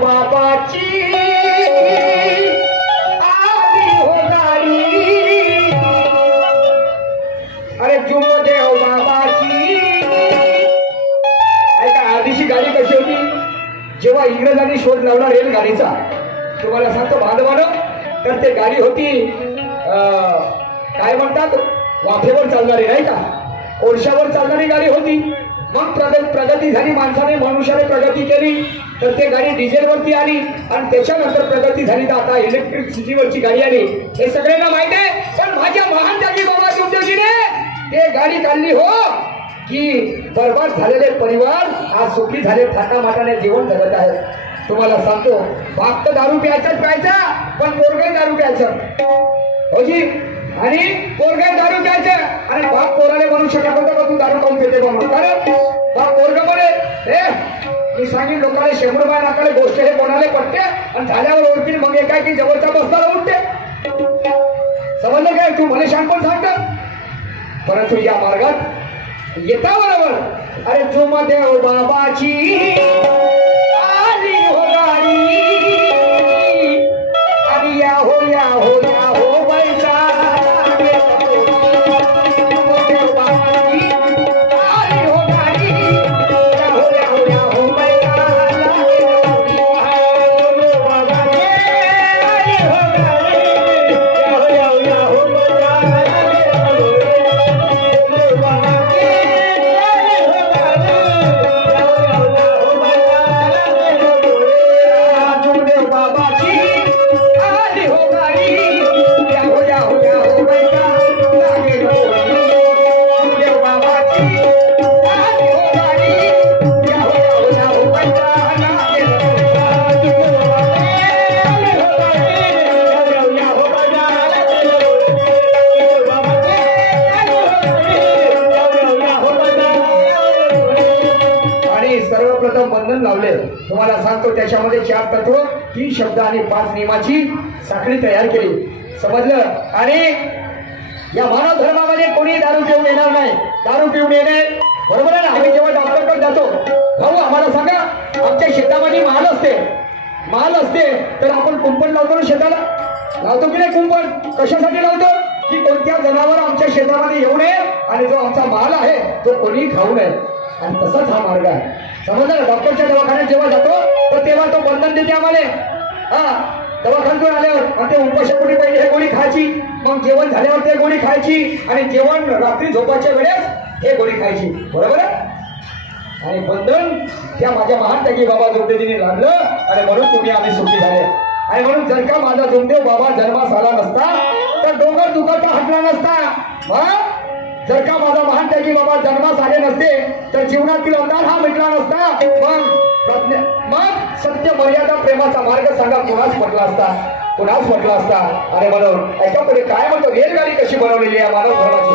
बाबाची आली हो गाडी अरे जुमदेव बाबाची ऐका आधीची गाडी कशी होती जेव्हा इंग्रजांनी शोध लावला रेलगाडीचा तुम्हाला सांगतो बांधवानं तर ते गाडी होती काय म्हणतात वाफेवर चालणारी नाही का कोळशावर चालणारी गाडी होती मग प्रगती झाली माणसाने मनुष्याने प्रगती केली तर ते गाडी डिझेलवरती आली आणि त्याच्यानंतर प्रगती झाली तर आता इलेक्ट्रिसिटीवरची गाडी आली हे सगळ्यांना माहिती आहे पण माझ्या महान त्यागी बाबा जुमदेवजीने ते गाडी काढली हो की बरबाद झालेले परिवार आज सुखी झाले थाटामाटाने जीवन जगत आहेत तुम्हाला सांगतो बाप तर दारू प्यायचा पण पोरगं दारू प्यायचं हो जी आणि पोरगा दारू प्यायचं आणि बाप पोराले म्हणू शकत होता का तू दारू खाऊन पिते म्हणून कारण बाप पोरगा म्हणे मी सांगेन लोकांना 100 रुपये नाकाले गोष्ट हे कोणाला पटते आणि झाल्यावर ओळखीन मग एका की जवळचा बसताना उठते समजलं काय तू मला शहाणपण सांगत परंतु या मार्गात येता बरोबर अरे जुमदेव बाबाची आली हो गाडी आणि या हो या हो या हो बैसा बंधन लावले तुम्हाला सांगतो त्याच्यामध्ये 4 तत्व 3 शब्द आणि 5 नियमाची साखळी तयार केली समजलं आणि या मानव धर्मामध्ये कोणी दारू पिऊन येणार नाही दारू पिऊन येणे बरोबर आहे ना आम्ही जेव्हा डॉक्टरकडे जातो भाऊ आम्हाला सांगा आमच्या शेतामध्ये माल असते तर आपण कुंपण लावतो ना शेताला लावतो की नाही कुंपण कशासाठी लावतो की कोणत्या जनावर आमच्या शेतामध्ये येऊ नये आणि जो आमचा माल आहे तो कोणी खाऊ नये आणि तसाच हा मार्ग आहे समजलं डॉक्टरच्या दवाखान्यात जेव्हा जातो तर तेव्हा तो बंधन देते आम्हाला दवाखान्यातून आल्यावर ते उपाशापोटी पहिले हे गोळी खायची मग जेवण झाल्यावर ते गोळी खायची आणि जेवण रात्री झोपाच्या वेळेस हे गोळी खायची बरोबर आहे आणि बंधन त्या माझ्या महान त्यागी बाबा जुमदेवजीने लागलं आणि म्हणून तुम्ही आम्ही सुखी झाले आणि म्हणून जर का माझा जुमदेव बाबा जन्मास आला नसता तर डोंगर दुखाचा हटला नसता जर का माझा महान त्यागी बाबा जन्मास आले नसते तर जीवनातील अंधार हा मिटला नसता मग सत्य मर्यादा प्रेमाचा मार्ग सांगा कुणाच म्हटला असता अरे म्हणून याच्या पुढे काय म्हणतो रेलगाडी कशी बनवलेली आहे मानव धर्माची